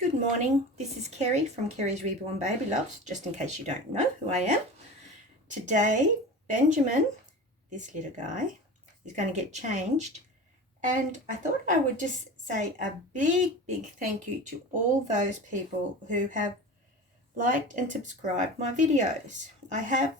Good morning, this is Kerry from Kerry's Reborn Baby Loves, just in case you don't know who I am. Today, Benjamin, this little guy, is going to get changed, and I thought I would just say a big thank you to all those people who have liked and subscribed my videos. I have,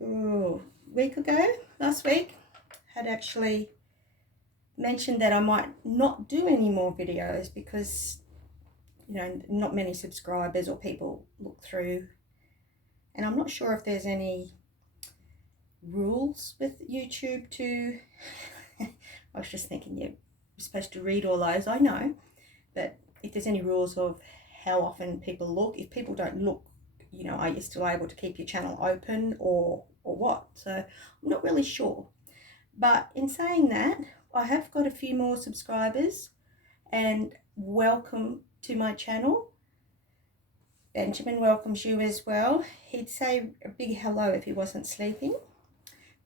last week, had actually mentioned that I might not do any more videos because not many subscribers or people look through, and I'm not sure if there's any rules with YouTube to I was just thinking you're supposed to read all those, I know, but if there's any rules of how often people look, if people don't look, are you still able to keep your channel open or what? So I'm not really sure, but in saying that, I have got a few more subscribers, and welcome to my channel. Benjamin welcomes you as well. He'd say a big hello if he wasn't sleeping.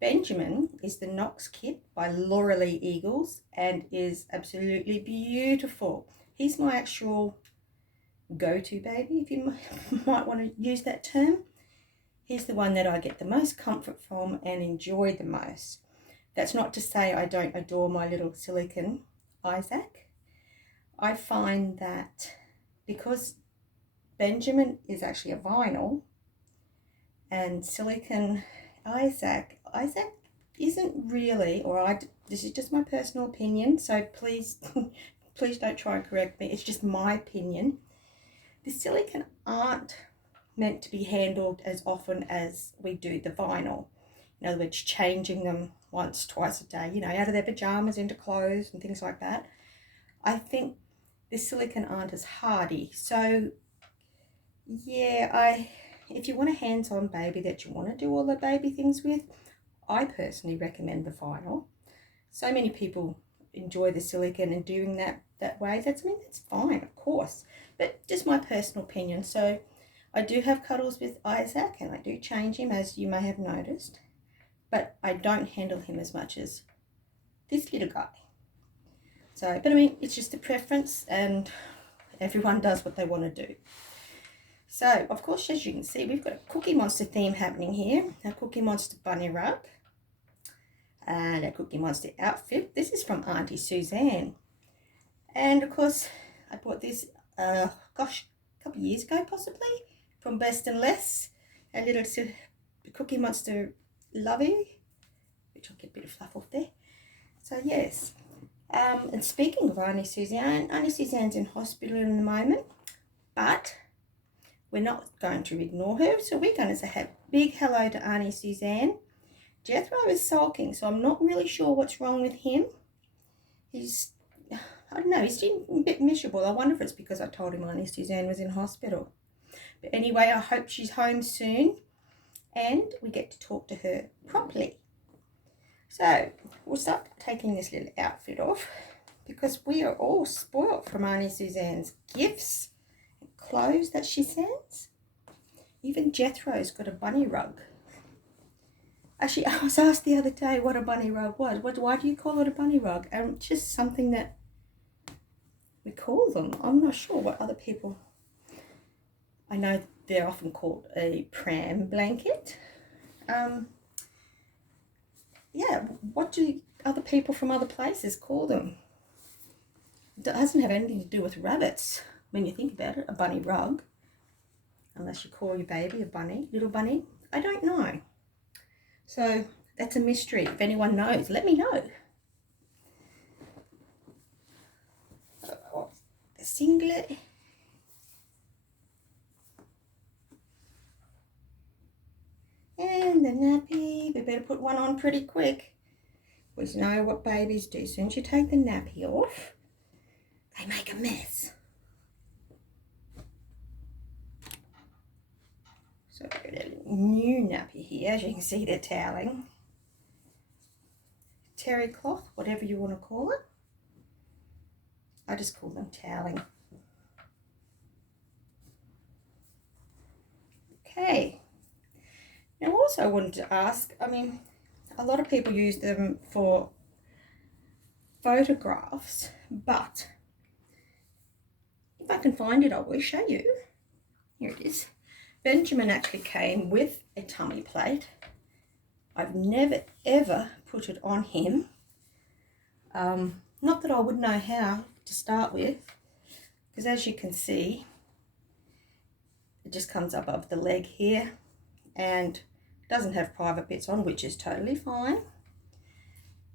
Benjamin is the Knox Kit by Laura Lee Eagles and is absolutely beautiful. He's my actual go-to baby, if you might want to use that term. He's the one that I get the most comfort from and enjoy the most. That's not to say I don't adore my little silicone Isaac. I find that because Benjamin is actually a vinyl and silicone Isaac isn't really, this is just my personal opinion, so please don't try and correct me, it's just my opinion. The silicone aren't meant to be handled as often as we do the vinyl. In other words, changing them once, twice a day, out of their pajamas into clothes and things like that. I think the silicone aren't as hardy. So yeah, if you want a hands-on baby that you want to do all the baby things with, I personally recommend the vinyl. So many people enjoy the silicone and doing that way. That's fine, of course, but just my personal opinion. So I do have cuddles with Isaac and I do change him, as you may have noticed, but I don't handle him as much as this little guy. So, but it's just a preference and everyone does what they want to do. So, of course, as you can see, we've got a Cookie Monster theme happening here. A Cookie Monster bunny rug and a Cookie Monster outfit. This is from Auntie Suzanne. And, of course, I bought this, a couple of years ago, possibly, from Best and Less. A little Cookie Monster lovey, which I'll get a bit of fluff off there. So, yes. And speaking of Auntie Suzanne's in hospital in the moment, but we're not going to ignore her, so we're going to say a big hello to Auntie Suzanne. Jethro is sulking, so I'm not really sure what's wrong with him. He's a bit miserable. I wonder if it's because I told him Auntie Suzanne was in hospital. But anyway, I hope she's home soon and we get to talk to her properly. So we'll start taking this little outfit off because we are all spoilt from Auntie Suzanne's gifts and clothes that she sends. Even Jethro's got a bunny rug. Actually, I was asked the other day what a bunny rug was. Why do you call it a bunny rug? And it's just something that we call them. I'm not sure what other people... I know they're often called a pram blanket. Yeah, what do other people from other places call them? It doesn't have anything to do with rabbits when you think about it, a bunny rug. Unless you call your baby a bunny, little bunny. I don't know. So that's a mystery. If anyone knows, let me know. The singlet. And the nappy. We better put one on pretty quick. Because you know what babies do. As soon as you take the nappy off, they make a mess. So I've got a new nappy here. As you can see, they're toweling. Terry cloth, whatever you want to call it. I just call them toweling. Okay. Now also I wanted to ask, a lot of people use them for photographs, but if I can find it, I will show you. Here it is. Benjamin actually came with a tummy plate. I've never ever put it on him. Not that I would know how to start with, because as you can see, it just comes up above the leg here and doesn't have private bits on, which is totally fine.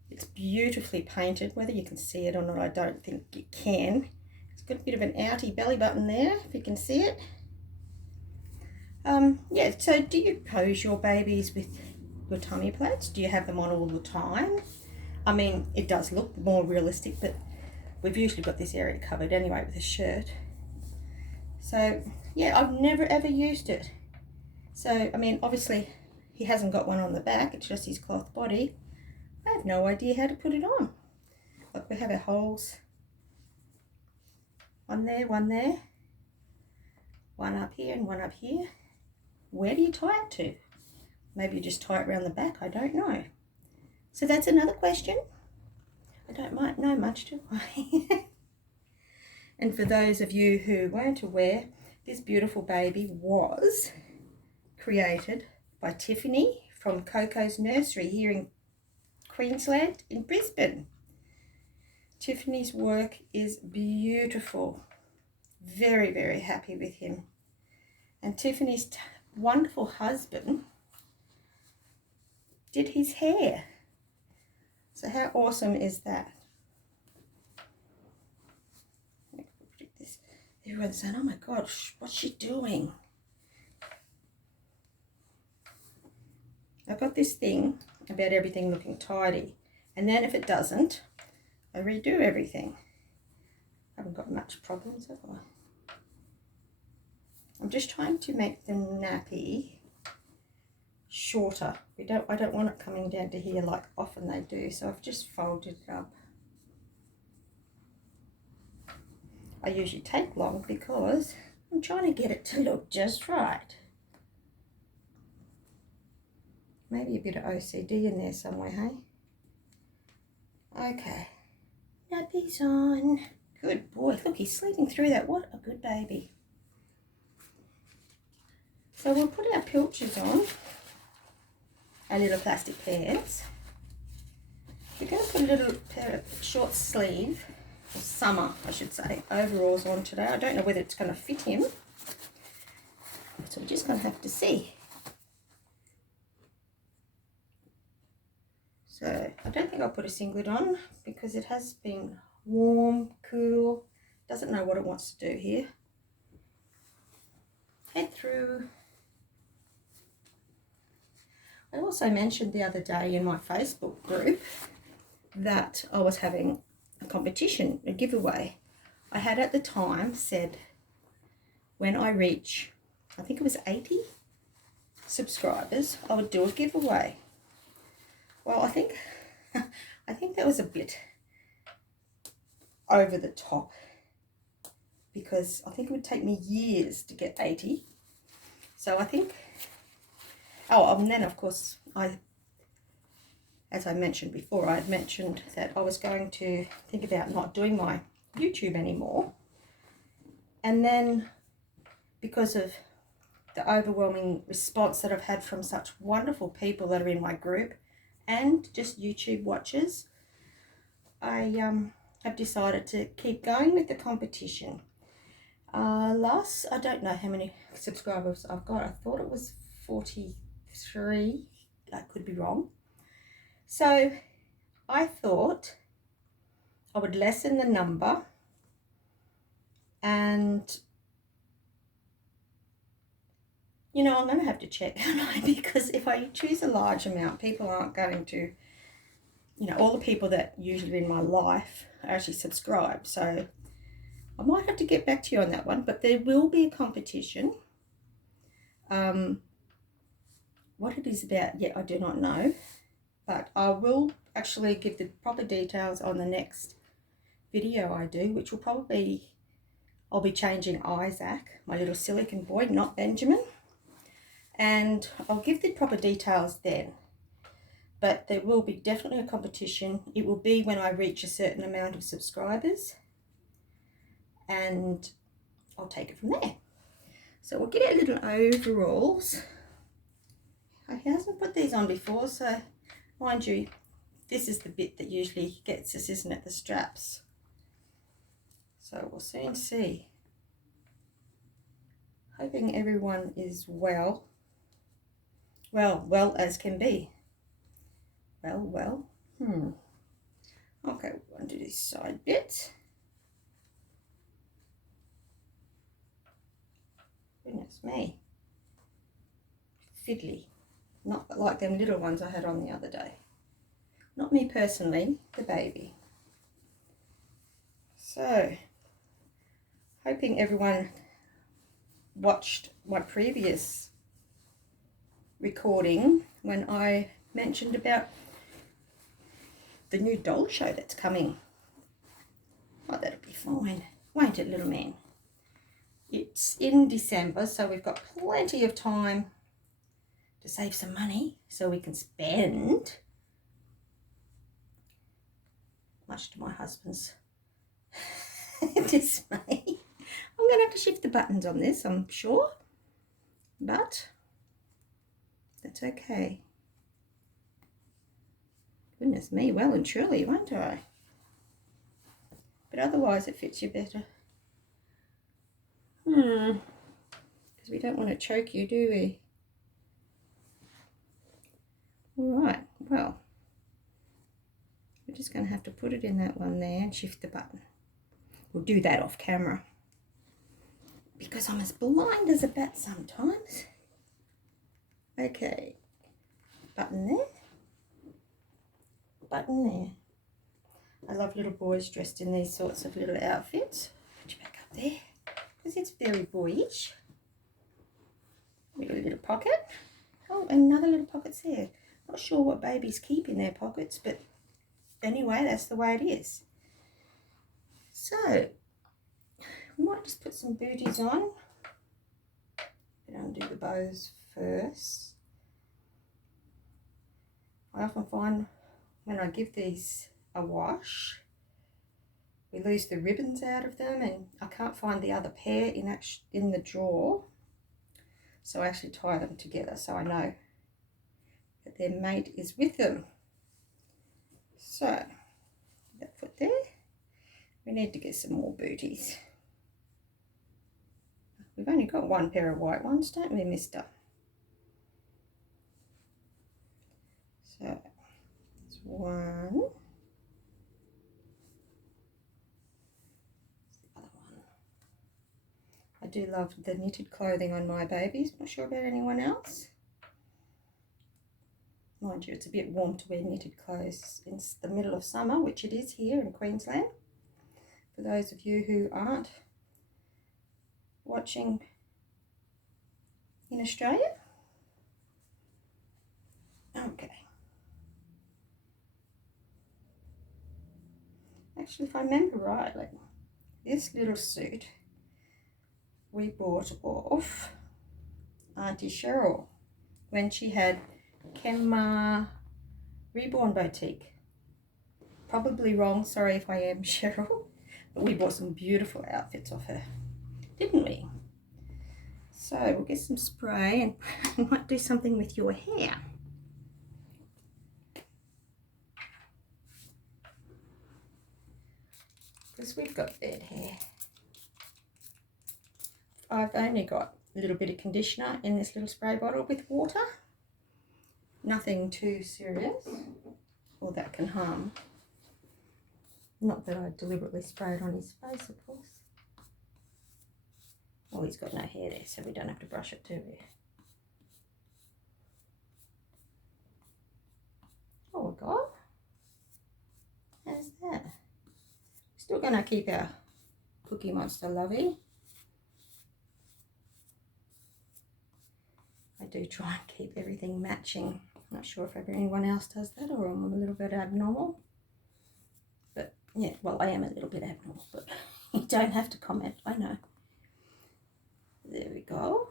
It's beautifully painted. Whether you can see it or not, I don't think you can. It's got a bit of an outy belly button there, if you can see it. Yeah, so do you pose your babies with your tummy plates? Do you have them on all the time? I mean, it does look more realistic, but we've usually got this area covered anyway with a shirt. So yeah, I've never ever used it. So, I mean, obviously he hasn't got one on the back, it's just his cloth body. I have no idea how to put it on. Look, we have our holes. One there, one up here and one up here. Where do you tie it to? Maybe you just tie it around the back, I don't know. So that's another question. I don't know much, do I? And for those of you who weren't aware, this beautiful baby was created by Tiffany from Coco's Nursery here in Queensland, in Brisbane. Tiffany's work is beautiful. Very, very happy with him. And Tiffany's wonderful husband did his hair. So how awesome is that? Everyone's saying, oh my gosh, what's she doing? I've got this thing about everything looking tidy. And then if it doesn't, I redo everything. I haven't got much problems, have I? I'm just trying to make the nappy shorter. I don't want it coming down to here like often they do, so I've just folded it up. I usually take long because I'm trying to get it to look just right. Maybe a bit of OCD in there somewhere, hey? Okay, nappy's on. Good boy, look, he's sleeping through that. What a good baby. So we'll put our pilchers on, our little plastic pairs. We're going to put a little pair of short sleeve, or summer I should say, overalls on today. I don't know whether it's going to fit him, so we're just going to have to see. So I don't think I'll put a singlet on because it has been warm, cool, doesn't know what it wants to do here. Head through. I also mentioned the other day in my Facebook group that I was having a competition, a giveaway. I had at the time said when I reach, I think it was 80 subscribers, I would do a giveaway. Well, I think that was a bit over the top because I think it would take me years to get 80. So I think, and then of course, as I mentioned before, I had mentioned that I was going to think about not doing my YouTube anymore. And then because of the overwhelming response that I've had from such wonderful people that are in my group and just YouTube watchers, I have decided to keep going with the competition. I don't know how many subscribers I've got. I thought it was 43. I could be wrong. So I thought I would lessen the number, and you know, I'm going to have to check, aren't I? Because if I choose a large amount, people aren't going to, you know, all the people that usually in my life are actually subscribe. So I might have to get back to you on that one, but there will be a competition. What it is about yet, I do not know, but I will actually give the proper details on the next video I do, which will probably, I'll be changing Isaac, my little silicon boy, not Benjamin. And I'll give the proper details then. But there will be definitely a competition. It will be when I reach a certain amount of subscribers. And I'll take it from there. So we'll get our little overalls. He hasn't put these on before, so mind you, this is the bit that usually gets us, isn't it? The straps. So we'll soon see. Hoping everyone is well. Well as can be. Well. Okay, we're going to do this side bit. Goodness me. Fiddly. Not like them little ones I had on the other day. Not me personally, the baby. So, hoping everyone watched my previous recording when I mentioned about the new doll show that's coming. Oh, that'll be fine, won't it, little man? It's in December, so we've got plenty of time to save some money so we can spend, much to my husband's dismay. I'm going to have to shift the buttons on this, I'm sure, but that's okay. Goodness me, well and truly, won't I? But otherwise it fits you better. Because we don't want to choke you, do we? Alright, well, we're just going to have to put it in that one there and shift the button. We'll do that off camera, because I'm as blind as a bat sometimes. Okay, button there, button there. I love little boys dressed in these sorts of little outfits. Put you back up there, because it's very boyish. We got a little pocket. Oh, another little pocket's there. Not sure what babies keep in their pockets, but anyway, that's the way it is. So, we might just put some booties on. Undo the bows first. I often find when I give these a wash, we lose the ribbons out of them, and I can't find the other pair in the drawer. So I actually tie them together so I know that their mate is with them. So, that foot there. We need to get some more booties. We've only got one pair of white ones, don't we, mister? So, that's one. The other one. I do love the knitted clothing on my babies. Not sure about anyone else. Mind you, it's a bit warm to wear knitted clothes. It's the middle of summer, which it is here in Queensland. For those of you who aren't watching in Australia. Okay. Actually, if I remember rightly, this little suit we bought off Auntie Cheryl when she had Kenma Reborn Boutique. Probably wrong, sorry if I am, Cheryl, but we bought some beautiful outfits off her, didn't we? So we'll get some spray and we might do something with your hair. Because we've got bad hair. I've only got a little bit of conditioner in this little spray bottle with water. Nothing too serious or that can harm. Not that I deliberately spray it on his face, of course. Oh, he's got no hair there, so we don't have to brush it, do we? Oh, God. How's that? Still going to keep our Cookie Monster lovey. I do try and keep everything matching. I'm not sure if anyone else does that or I'm a little bit abnormal. But yeah, well, I am a little bit abnormal, but you don't have to comment, I know. There we go.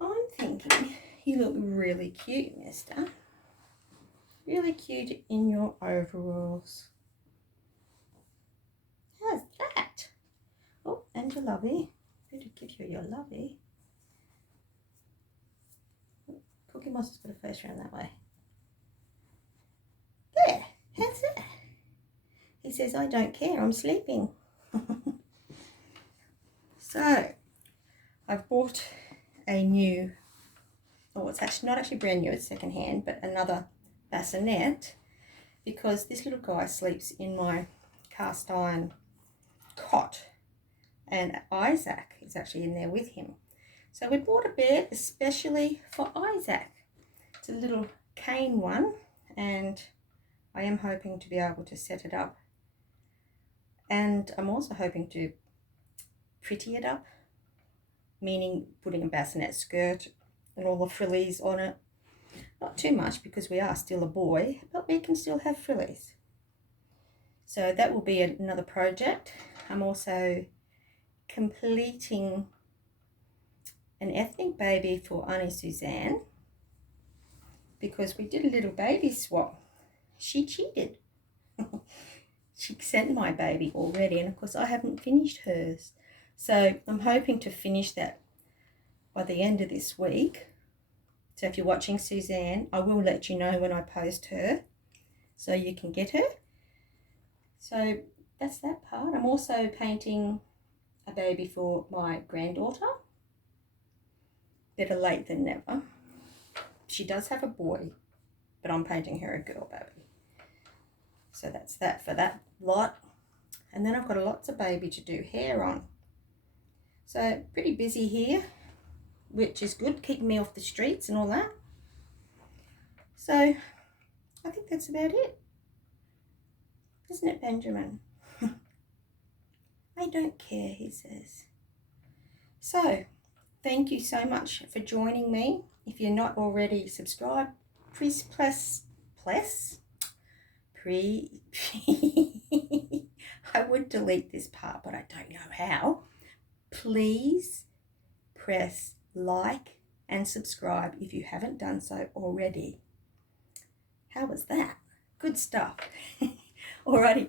I'm thinking you look really cute, mister. Really cute in your overalls. How's that? your lovey. Better give you your lovey. Cookie Moss has got to face around that way. There, how's that? He says, I don't care, I'm sleeping. So, I've bought a new, oh, it's actually not actually brand new, it's secondhand, but another bassinet, because this little guy sleeps in my cast iron cot, and Isaac is actually in there with him. So we bought a bed especially for Isaac. It's a little cane one, and I am hoping to be able to set it up, and I'm also hoping to pretty it up, meaning putting a bassinet skirt and all the frillies on it. Not too much because we are still a boy, but we can still have frillies. So that will be another project. I'm also completing an ethnic baby for Auntie Suzanne, because we did a little baby swap. She cheated. She sent my baby already, and of course I haven't finished hers. So I'm hoping to finish that by the end of this week. So if you're watching Suzanne, I will let you know when I post her so you can get her. So that's that part. I'm also painting a baby for my granddaughter. Better late than never. She does have a boy, but I'm painting her a girl baby. So that's that for that lot. And then I've got lots of baby to do hair on. So pretty busy here, which is good, keeping me off the streets and all that. So I think that's about it. Isn't it, Benjamin? I don't care, he says. So thank you so much for joining me. If you're not already subscribed, please press. I would delete this part, but I don't know how. Please press like and subscribe if you haven't done so already. How was that? Good stuff. Alrighty.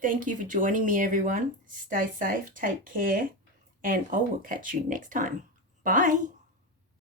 Thank you for joining me, everyone. Stay safe, take care, and I will catch you next time. Bye.